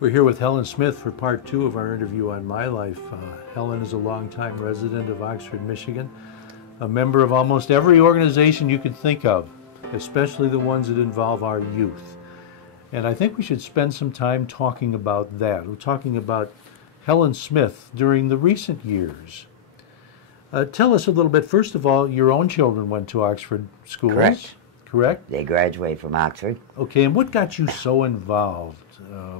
We're here with Helen Smith for part two of our interview on my life. Helen is a longtime resident of Oxford, Michigan, a member of almost every organization you could think of, especially the ones that involve our youth. And I think we should spend some time talking about that. We're talking about Helen Smith during the recent years. Tell us a little bit, first of all, your own children went to Oxford schools. Correct? They graduated from Oxford. Okay, and what got you so involved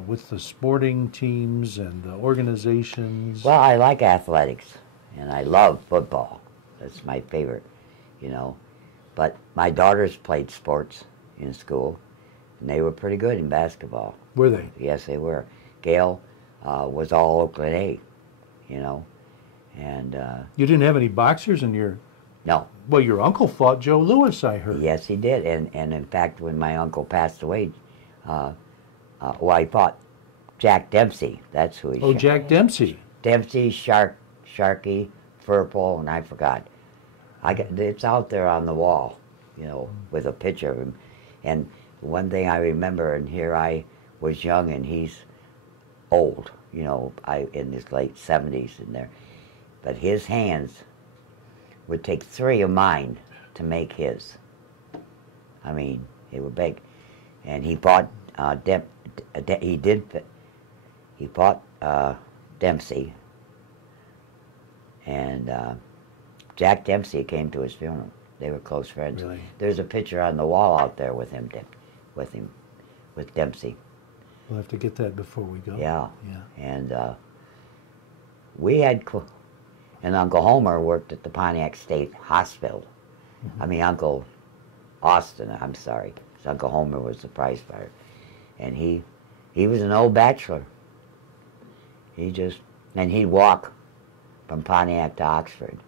with the sporting teams and the organizations? Well, I like athletics, and I love football. That's my favorite, you know. But my daughters played sports in school, and they were pretty good in basketball. Were they? Yes, they were. Gail was all Oakland A, you know. And you didn't have any boxers in your... No. Well, your uncle fought Joe Louis, I heard. Yes, he did. And in fact, when my uncle passed away, he fought Jack Dempsey. That's who he shot. Jack Dempsey. Dempsey, Sharkey, Furple, and I forgot. It's out there on the wall, you know, with a picture of him. And one thing I remember, and here I was young and he's old, you know, in his late 70s in there. But his hands would take 3 of mine to make his. I mean, they were big. And he fought he fought Dempsey. And Jack Dempsey came to his funeral. They were close friends. Really? There's a picture on the wall out there with him, with Dempsey. We'll have to get that before we go. Yeah. Yeah. And we had, and Uncle Homer worked at the Pontiac State Hospital. Mm-hmm. I mean, Uncle Austin, I'm sorry. Uncle Homer was the prize fighter. And he was an old bachelor. And he'd walk from Pontiac to Oxford.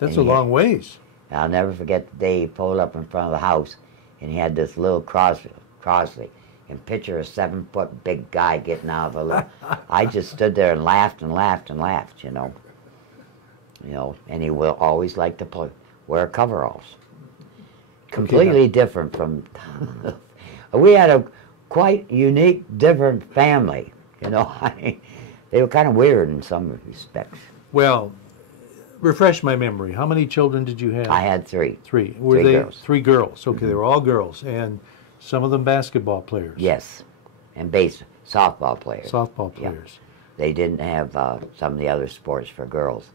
That's a long ways. I'll never forget the day he pulled up in front of the house and he had this little Crosley. And picture a 7-foot big guy getting out of a little... I just stood there and laughed and laughed and laughed, you know. You know, and he will always like to wear coveralls. Completely different from... We had a quite unique, different family, you know. I mean, they were kind of weird in some respects. Well, refresh my memory. How many children did you have? I had 3. 3. Were 3 they girls. 3 girls? Okay, they were all girls. And some of them basketball players. Yes, and softball players. Softball players. Yeah. They didn't have some of the other sports for girls.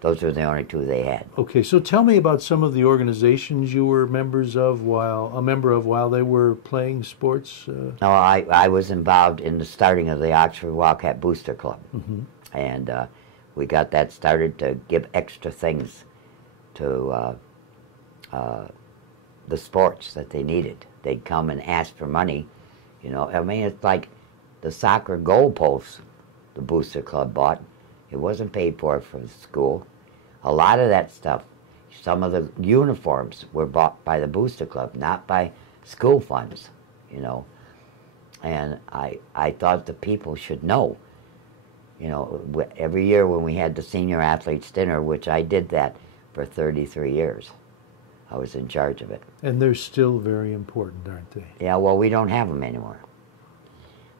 Those were the only 2 they had. Okay, so tell me about some of the organizations you were a member of while they were playing sports. No, I was involved in the starting of the Oxford Wildcat Booster Club. Mm-hmm. And we got that started to give extra things to the sports that they needed. They'd come and ask for money, you know. I mean, it's like the soccer goalposts the Booster Club bought. It wasn't paid for the school. A lot of that stuff, some of the uniforms were bought by the Booster Club, not by school funds, you know. And I thought the people should know, you know, every year when we had the Senior Athletes Dinner, which I did that for 33 years. I was in charge of it. And they're still very important, aren't they? Yeah, well, we don't have them anymore.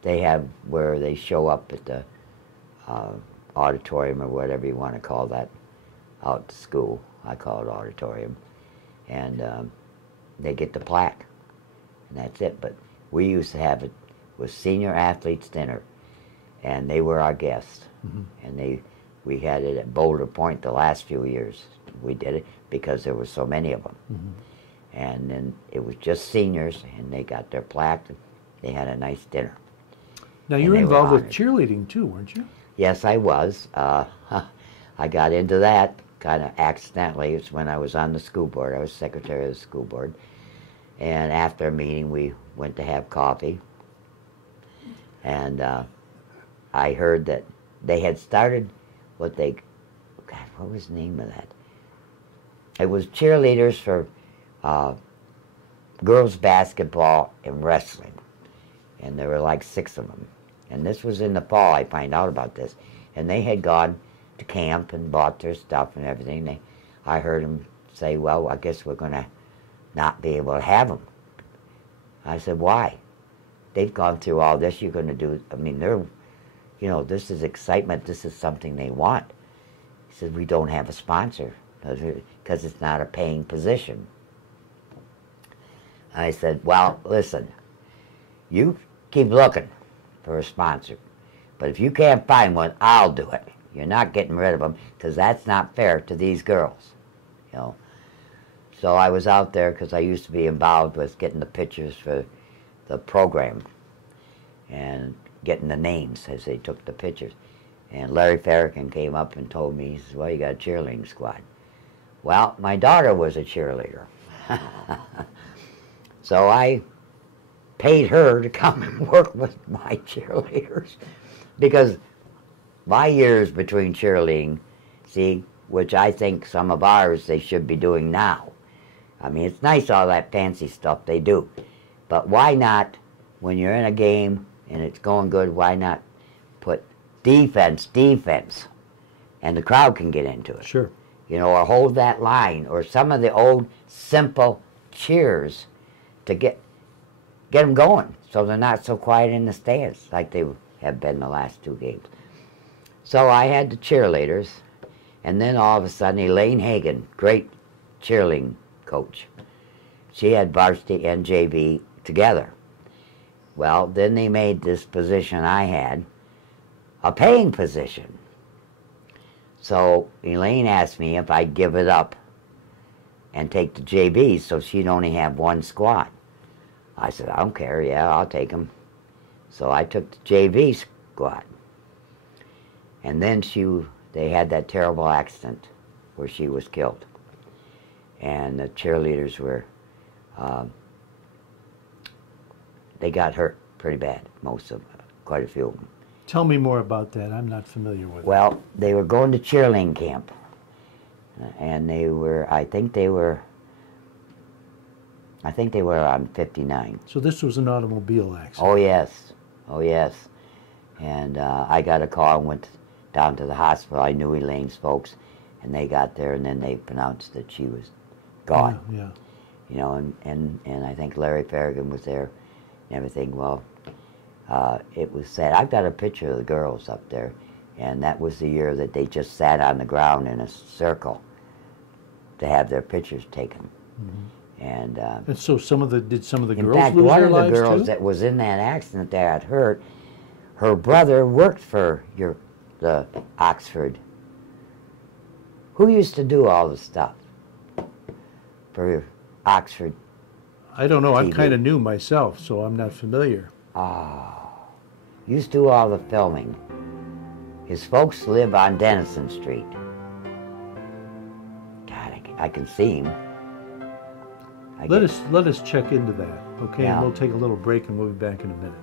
They have where they show up at the auditorium or whatever you want to call that out to school. I call it auditorium. And they get the plaque. And that's it. But we used to have it was Senior Athletes Dinner. And they were our guests. Mm-hmm. And we had it at Boulder Point the last few years. We did it because there were so many of them. Mm-hmm. And then it was just seniors, and they got their plaque. They had a nice dinner. Now, you were involved with cheerleading, too, weren't you? Yes, I was. I got into that kind of accidentally. It's when I was on the school board. I was secretary of the school board. And after a meeting, we went to have coffee. And I heard that they had started what was the name of that? It was cheerleaders for girls basketball and wrestling. And there were like 6 of them. And this was in the fall, I find out about this. And they had gone to camp and bought their stuff and everything. I heard them say, well, I guess we're going to not be able to have them. I said, why? they've gone through all this. You're going to do, I mean, they're, you know, this is excitement. This is something they want. He said, we don't have a sponsor because it's not a paying position. I said, well, listen, you keep looking for a sponsor. But if you can't find one, I'll do it. You're not getting rid of them because that's not fair to these girls, you know. So I was out there because I used to be involved with getting the pictures for the program and getting the names as they took the pictures. And Larry Farrakhan came up and told me, he says, well, you got a cheerleading squad. Well, my daughter was a cheerleader. So I paid her to come and work with my cheerleaders because my years between cheerleading, see, which I think some of ours they should be doing now. I mean, it's nice all that fancy stuff they do, but why not, when you're in a game and it's going good, why not put defense, and the crowd can get into it. Sure. You know, or hold that line, or some of the old simple cheers to get them going so they're not so quiet in the stands like they have been the last 2 games. So I had the cheerleaders, and then all of a sudden Elaine Hagan, great cheerleading coach, she had varsity and JV together. Well, then they made this position I had a paying position. So Elaine asked me if I'd give it up and take the JVs so she'd only have 1 squad. I said, I don't care, yeah, I'll take them. So I took the JV squad. And then they had that terrible accident where she was killed. And the cheerleaders were, they got hurt pretty bad, most of them, quite a few of them. Tell me more about that. I'm not familiar with it. Well, they were going to cheerleading camp. And they were, I think they were on 59. So this was an automobile accident. Oh, yes. Oh, yes. And I got a call and went down to the hospital. I knew Elaine's folks, and they got there, and then they pronounced that she was gone. Yeah. You know, and I think Larry Farrakhan was there and everything. Well, it was sad. I've got a picture of the girls up there, and that was the year that they just sat on the ground in a circle to have their pictures taken. Mm-hmm. And so did some of the girls in fact, lose one their of the lives girls too? that was in that accident that got hurt, her brother worked for the Oxford. Who used to do all the stuff for Oxford? I don't know. I'm TV? kind of new myself, so I'm not familiar. Used to do all the filming. His folks live on Denison Street. God, I can see him. Let us check into that, okay? Yeah. And we'll take a little break and we'll be back in a minute.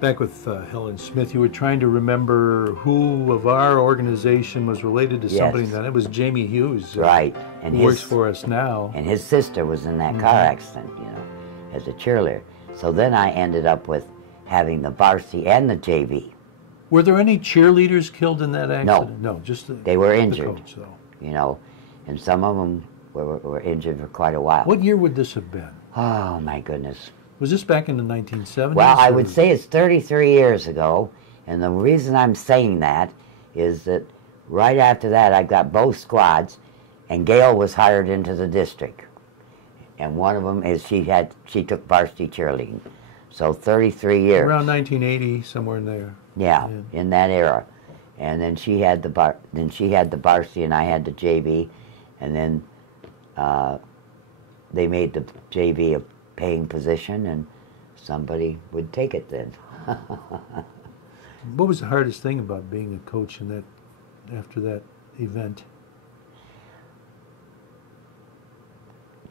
Back with Helen Smith. You were trying to remember who of our organization was related to somebody. Yes. That it was Jamie Hughes. Right. And who works for us now. And his sister was in that car accident, you know, as a cheerleader. So then I ended up with having the varsity and the JV. Were there any cheerleaders killed in that accident? No, just they were injured. The coach, though. You know, and some of them were injured for quite a while. What year would this have been? Oh, my goodness. Was this back in the 1970s? Well, I would say it's 33 years ago, and the reason I'm saying that is that right after that I got both squads, and Gail was hired into the district. And one of them is she took varsity cheerleading. So 33 years. Around 1980, somewhere in there. Yeah, in that era. And then she had the varsity and I had the JV, and then they made the JV a paying position, and somebody would take it then. What was the hardest thing about being a coach in that after that event?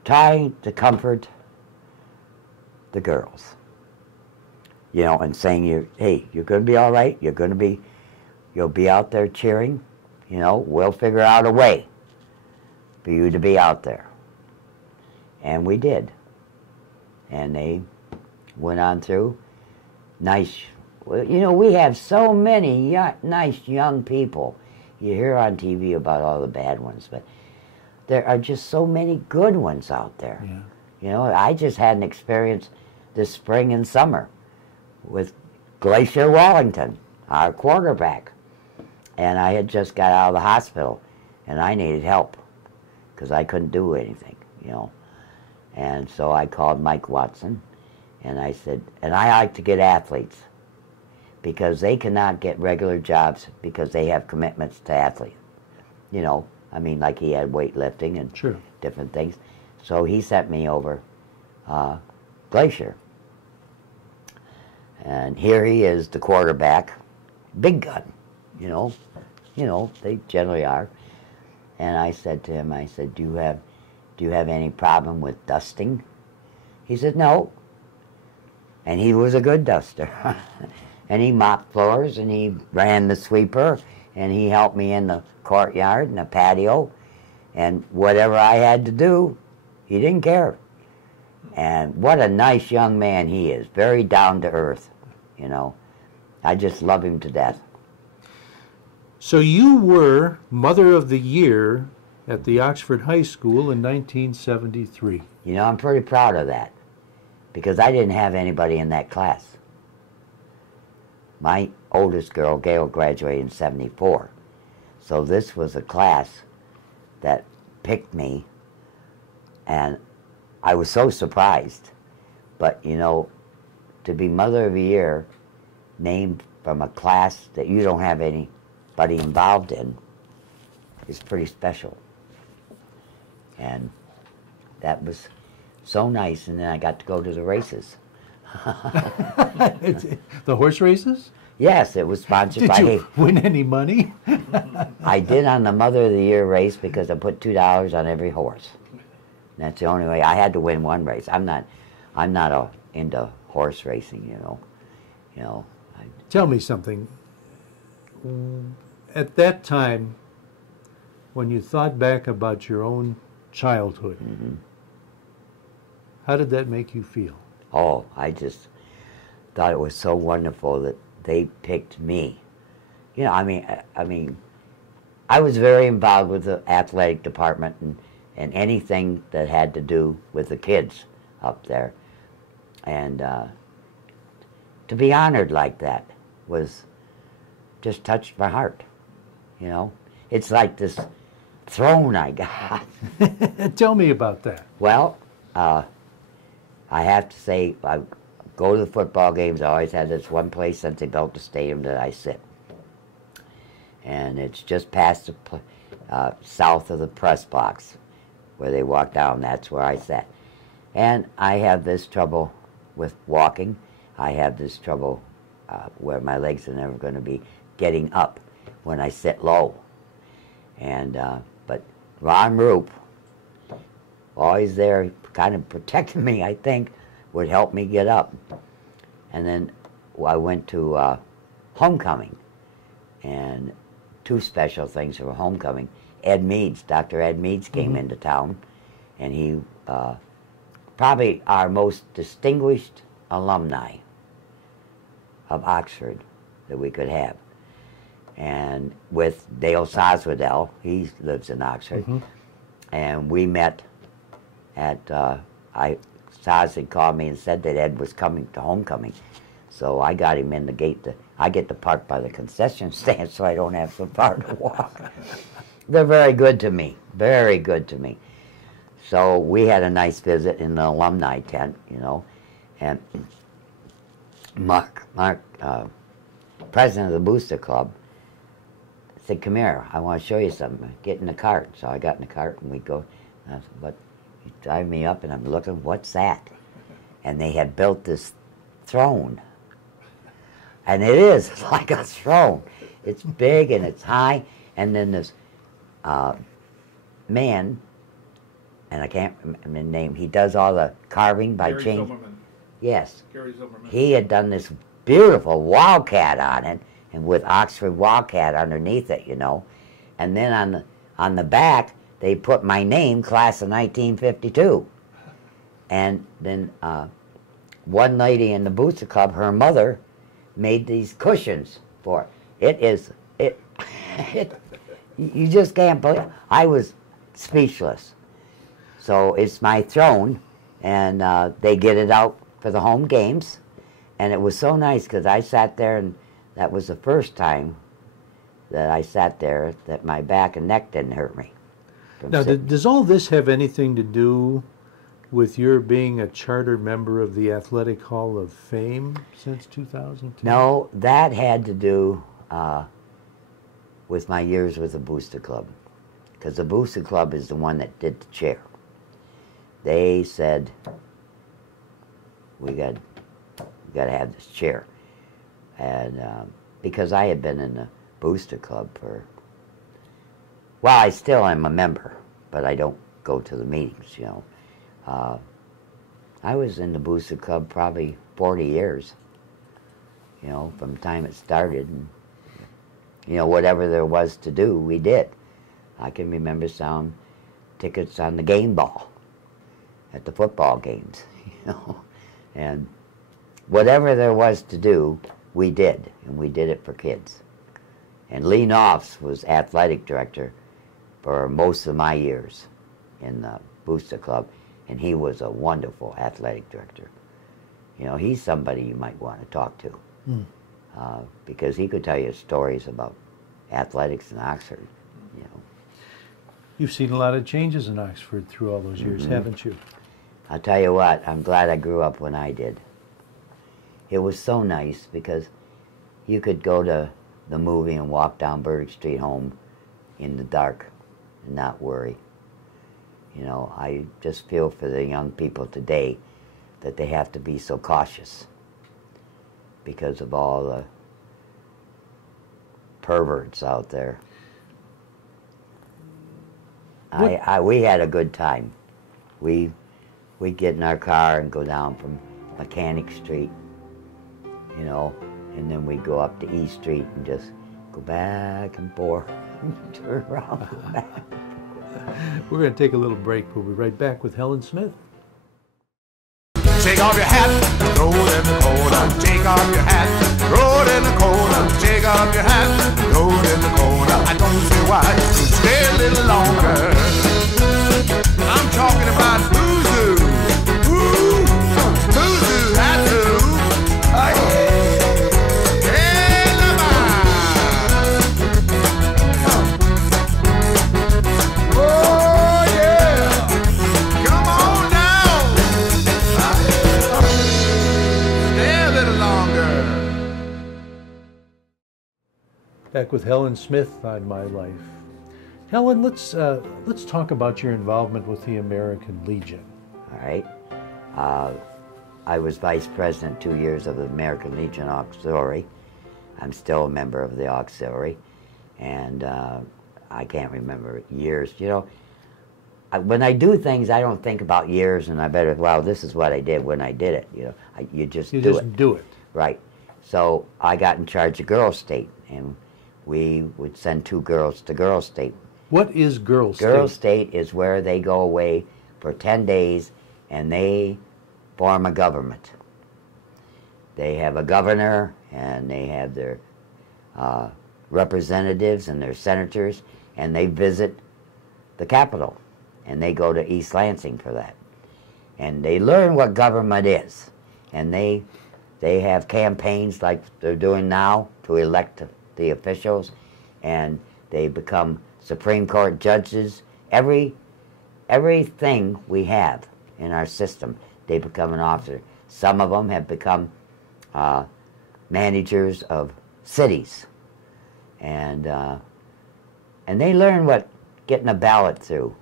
Trying to comfort the girls. You know, and saying, hey, you're going to be all right. You'll be out there cheering. You know, we'll figure out a way for you to be out there. And we did. And they went on through. Nice. You know, we have so many nice young people. You hear on TV about all the bad ones, but there are just so many good ones out there. Yeah. You know, I just had an experience this spring and summer with Glacier Wellington, our quarterback. And I had just got out of the hospital, and I needed help because I couldn't do anything, you know. And so I called Mike Watson, and I said, and I like to get athletes because they cannot get regular jobs because they have commitments to athletes. You know, I mean, like he had weightlifting and Sure. different things. So he sent me over Glacier. And here he is, the quarterback, big gun, you know, they generally are. And I said to him, I said, do you have any problem with dusting? He said, no. And he was a good duster. And he mopped floors, and he ran the sweeper, and he helped me in the courtyard and the patio. And whatever I had to do, he didn't care. And what a nice young man he is, very down to earth, you know. I just love him to death. So you were Mother of the Year at the Oxford High School in 1973. You know, I'm pretty proud of that because I didn't have anybody in that class. My oldest girl, Gail, graduated in 74. So this was a class that picked me, and I was so surprised. But, you know, to be Mother of the Year named from a class that you don't have anybody involved in is pretty special. And that was so nice, and then I got to go to the races. The horse races? Yes, it was sponsored by... Did you win any money? I did on the Mother of the Year race because I put $2 on every horse. That's the only way. I had to win one race. I'm not into horse racing, you know. You know. Tell me something. At that time, when you thought back about your own childhood, Mm-hmm. how did that make you feel? Oh, I just thought it was so wonderful that they picked me. You know, I mean, I was very involved with the athletic department and anything that had to do with the kids up there. And to be honored like that was just touched my heart, you know. It's like this throne I got. Tell me about that. Well, I have to say, I go to the football games. I always had this one place since they built the stadium that I sit. And it's just past the south of the press box where they walk down. That's where I sat. And I have this trouble with walking. I have this trouble where my legs are never going to be getting up when I sit low. And but Ron Roop, always there, kind of protecting me, I think, would help me get up. And then I went to homecoming, and two special things for homecoming. Ed Meads, Dr. Ed Meads came into town, and he probably our most distinguished alumni of Oxford that we could have. And with Dale Soswadell, he lives in Oxford, and we met at, Soz had called me and said that Ed was coming to homecoming. So I got him in the gate. I get to park by the concession stand so I don't have so far to walk. They're very good to me, very good to me. So we had a nice visit in the alumni tent, you know, and Mark, president of the Booster Club, said, "Come here, I want to show you something. Get in the cart." So I got in the cart, and we go. And I said, "What?" He drive me up, and I'm looking, what's that? And they had built this throne. And it is like a throne. It's big and it's high. And then this man, and I can't remember the name, he does all the carving by James. Yes. Gary Zimmerman. He had done this beautiful Wildcat on it, and with Oxford Wildcat underneath it, you know. And then on the back, they put my name, class of 1952. And then one lady in the Booster Club, her mother, made these cushions for it. You just can't believe. I was speechless. So it's my throne, and they get it out for the home games. And it was so nice because I sat there, and that was the first time that I sat there that my back and neck didn't hurt me. Now, does all this have anything to do with your being a charter member of the Athletic Hall of Fame since 2010? No, that had to do with my years with the Booster Club, because the Booster Club is the one that did the chair. They said, we got to have this chair. And because I had been in the Booster Club for, well, I still am a member, but I don't go to the meetings, you know. I was in the Booster Club probably 40 years, you know, from the time it started. And, you know, whatever there was to do, we did. I can remember selling tickets on the game ball at the football games, you know. And whatever there was to do, we did, and we did it for kids. And Lee Knopfs was athletic director for most of my years in the Booster Club, and he was a wonderful athletic director. You know, he's somebody you might want to talk to, because he could tell you stories about athletics in Oxford, you know. You've seen a lot of changes in Oxford through all those years, haven't you? I'll tell you what, I'm glad I grew up when I did. It was so nice because you could go to the movie and walk down Burdick Street home in the dark and not worry. You know, I just feel for the young people today that they have to be so cautious because of all the perverts out there. We had a good time. We'd get in our car and go down from Mechanic Street, you know, and then we'd go up to E Street and just go back and forth, turn around, go back. We're going to take a little break. We'll be right back with Helen Smith. Take off your hat, throw it in the corner. Take off your hat, throw it in the corner. Take off your hat, throw it in the corner. I don't see why you should stay a little longer. I'm talking about Boozoo. Woo! Boozoo, that's who. Oh yeah! Come on down. Stay a little longer. Back with Helen Smith on My Life. Helen, let's talk about your involvement with the American Legion. All right. I was vice president 2 years of the American Legion Auxiliary. I'm still a member of the Auxiliary, and I can't remember years. You know, when I do things, I don't think about years, and I better, wow, this is what I did when I did it. You know, you just do it. Right. So I got in charge of Girls State, and we would send 2 girls to Girls State. What is Girls State? Girls State is where they go away for 10 days, and they form a government. They have a governor, and they have their representatives and their senators, and they visit the Capitol, and they go to East Lansing for that. And they learn what government is, and they have campaigns like they're doing now to elect the officials, and they become Supreme Court judges. Everything we have in our system, they become an officer. Some of them have become managers of cities, and they learn what getting a ballot through,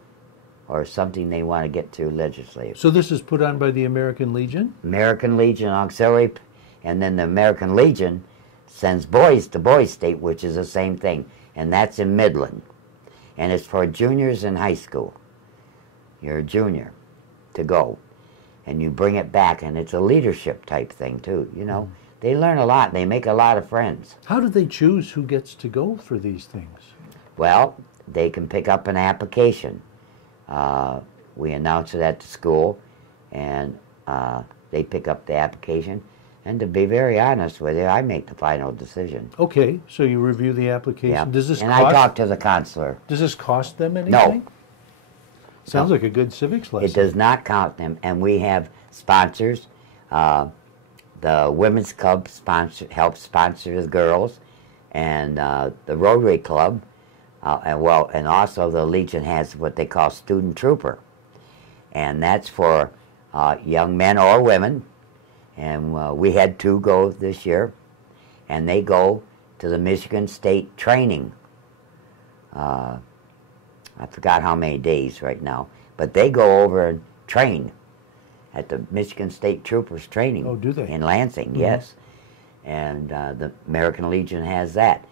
or something they want to get through legislative. So this is put on by the American Legion? American Legion Auxiliary, and then the American Legion sends boys to Boys State, which is the same thing, and that's in Midland. And it's for juniors in high school. You're a junior to go. and you bring it back, and it's a leadership type thing too, you know. They learn a lot. They make a lot of friends. How do they choose who gets to go for these things? Well, they can pick up an application. We announce it at the school, and they pick up the application. And to be very honest with you, I make the final decision. Okay, so you review the application. Yeah. Does this and cost, I talk to the counselor. Does this cost them anything? No. Sounds No. like a good civics lesson. It does not count them, and we have sponsors. The Women's Club helps sponsor the girls, and the Rotary Club, and also the Legion has what they call Student Trooper, and that's for young men or women. And we had 2 go this year, and they go to the Michigan State training. I forgot how many days right now, but they go over and train at the Michigan State Troopers training. Oh, do they? In Lansing, yes. And the American Legion has that.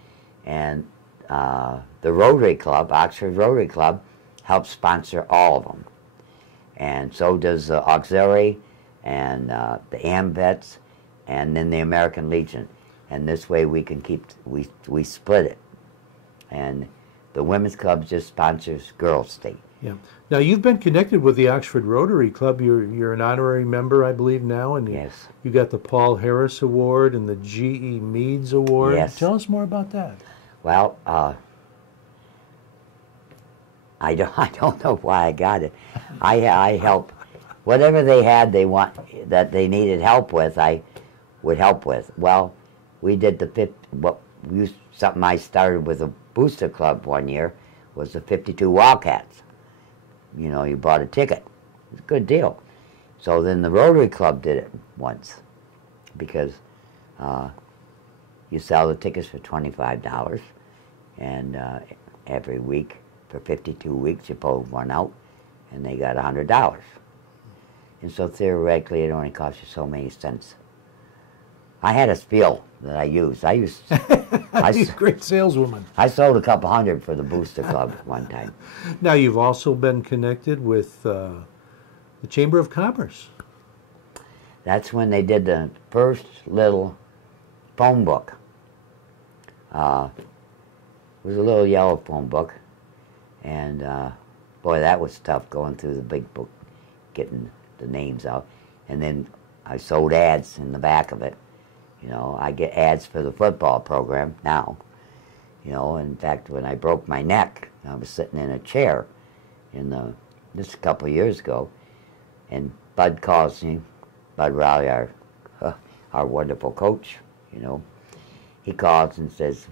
And the Rotary Club, Oxford Rotary Club, helps sponsor all of them. And so does the Auxiliary, and the AMVETS, and then the American Legion. And this way we can we split it. And the Women's Club just sponsors Girls State. Yeah. Now, you've been connected with the Oxford Rotary Club. You're an honorary member, I believe, now. And Yes. you got the Paul Harris Award and the G.E. Meads Award. Yes. Tell us more about that. Well, I don't know why I got it. I help whatever they had that they needed help with. I would help with. Well, we did something I started with a booster club one year was the 52 Wildcats. You know, you bought a ticket. It was a good deal. So then the Rotary Club did it once, because you sell the tickets for $25, and every week for 52 weeks you pull one out, and they got $100. And so theoretically it only costs you so many cents. I had a spiel that I used. You're a great saleswoman. I sold a couple hundred for the Booster Club one time. Now, you've also been connected with the Chamber of Commerce. That's when they did the first little phone book. It was a little yellow phone book, and boy, that was tough going through the big book, getting the names out. And then I sold ads in the back of it. You know, I get ads for the football program now. You know, in fact, when I broke my neck, I was sitting in a chair just a couple of years ago, and Bud calls me, Bud Rowley, our wonderful coach, you know. He calls and says,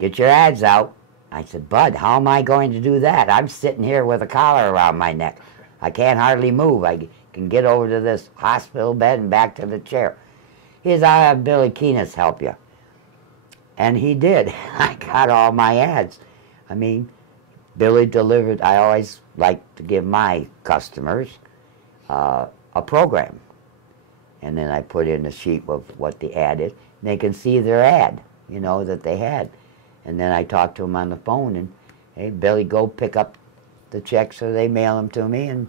"Get your ads out." I said, "Bud, how am I going to do that? I'm sitting here with a collar around my neck. I can't hardly move. I can get over to this hospital bed and back to the chair." He says, "I'll have Billy Keenis help you." And he did. I got all my ads. I mean, Billy delivered. I always like to give my customers a program. And then I put in a sheet of what the ad is. And they can see their ad, you know, that they had. And then I talk to them on the phone, and, "Hey, Billy, go pick up the checks," so they mail them to me, and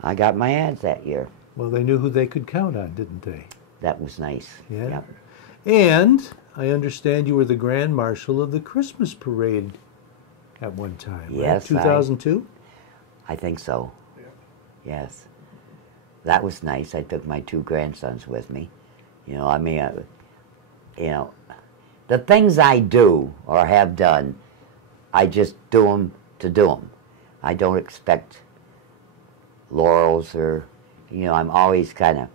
I got my ads that year. Well, they knew who they could count on, didn't they? That was nice. Yeah. Yep. And I understand you were the Grand Marshal of the Christmas Parade at one time, Yes, right? 2002? I think so. Yeah. Yes. That was nice. I took my 2 grandsons with me. You know, I mean, you know, the things I do or have done, I just do them to do them. I don't expect laurels, or, you know, I'm always kind of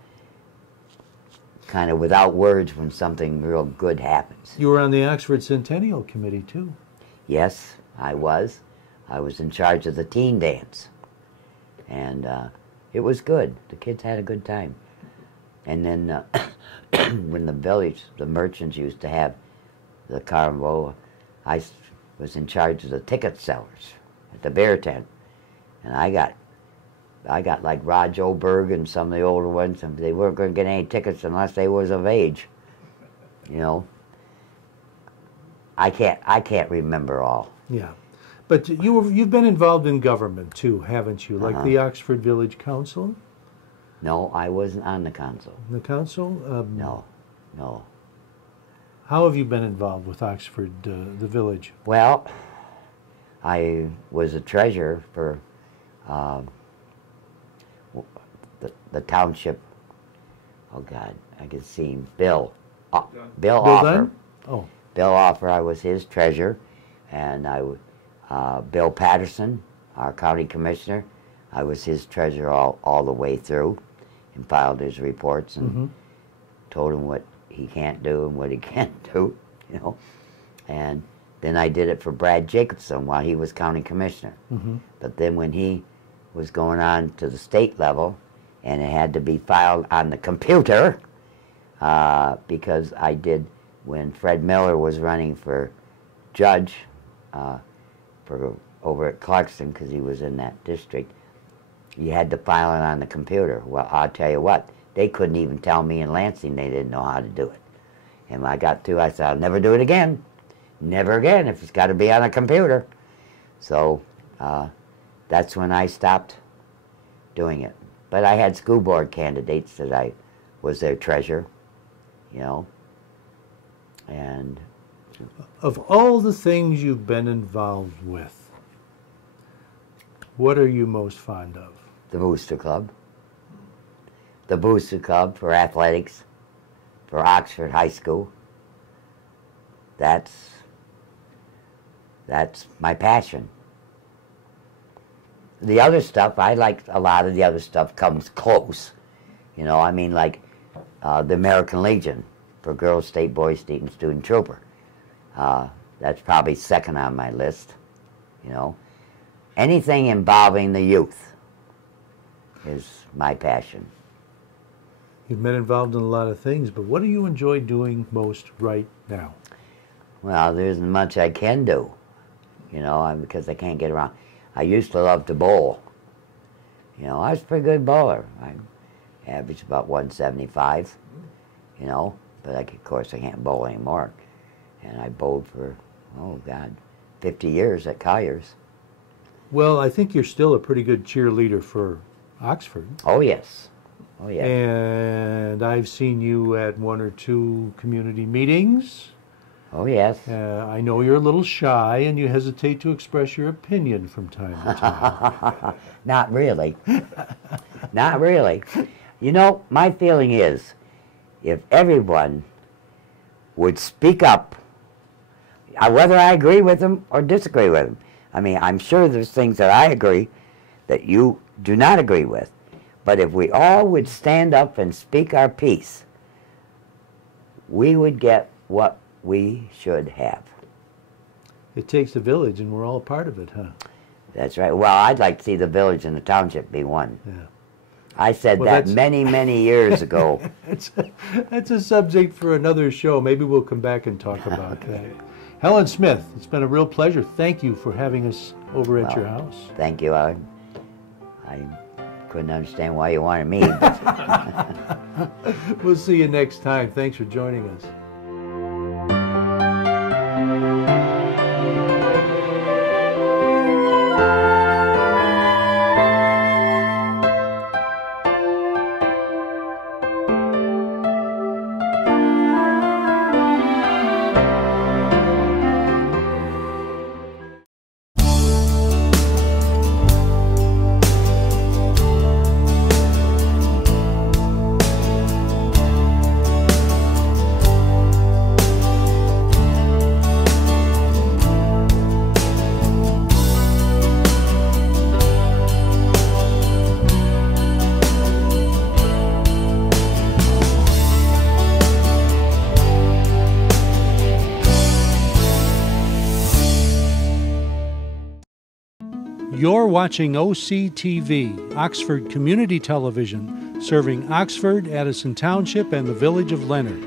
without words when something real good happens. You were on the Oxford Centennial Committee, too. Yes, I was. I was in charge of the teen dance. And it was good. The kids had a good time. And then when the village, the merchants used to have the carnival, I was in charge of the ticket sellers at the beer tent. And I got like Rod Oberg and some of the older ones, and they weren't going to get any tickets unless they was of age. You know, I can't remember all. Yeah. But you've been involved in government, too, haven't you? Like the Oxford Village Council? No, I wasn't on the council. The council? No, no. How have you been involved with Oxford, the village? Well, I was a treasurer for the township. Oh God, I can see him. Bill Offer. Dunn? Oh. Bill Offer, I was his treasurer, and Bill Patterson, our county commissioner, I was his treasurer all the way through, and filed his reports and told him what he can't do and what he can do, you know. And then I did it for Brad Jacobson while he was county commissioner. But then when he was going on to the state level, and it had to be filed on the computer, because I did, when Fred Miller was running for judge over at Clarkston, because he was in that district, you had to file it on the computer. Well, I'll tell you what, they couldn't even tell me in Lansing they didn't know how to do it. And when I got through, I said, I'll never do it again. Never again if it's got to be on a computer. So that's when I stopped doing it. But I had school board candidates that I was their treasurer, you know. And of all the things you've been involved with, what are you most fond of? the Booster Club. The Booster Club for athletics, for Oxford High School. That's my passion. The other stuff, I like a lot of the other stuff comes close. You know, I mean, like the American Legion for Girls State, Boys State, and Student Trooper. That's probably second on my list, you know. Anything involving the youth is my passion. You've been involved in a lot of things, but what do you enjoy doing most right now? Well, there isn't much I can do, you know, because I can't get around. I used to love to bowl. You know, I was a pretty good bowler. I averaged about 175, you know, but of course I can't bowl anymore. And I bowled for, oh God, 50 years at Collier's. Well, I think you're still a pretty good cheerleader for Oxford. Oh, yes. Oh, yes. And I've seen you at one or two community meetings. Oh, yes. I know you're a little shy and you hesitate to express your opinion from time to time. Not really. Not really. You know, my feeling is if everyone would speak up, whether I agree with them or disagree with them. I mean, I'm sure there's things that I agree that you do not agree with. But if we all would stand up and speak our piece, we would get what we should have. It takes a village, and we're all a part of it, huh? That's right. Well, I'd like to see the village and the township be one. Yeah. I said that many, many years ago. That's a subject for another show. Maybe we'll come back and talk about that. Helen Smith, it's been a real pleasure. Thank you for having us over at your house. Thank you. I couldn't understand why you wanted me. But We'll see you next time. Thanks for joining us. You're watching OCTV, Oxford Community Television, serving Oxford, Addison Township, and the village of Leonard.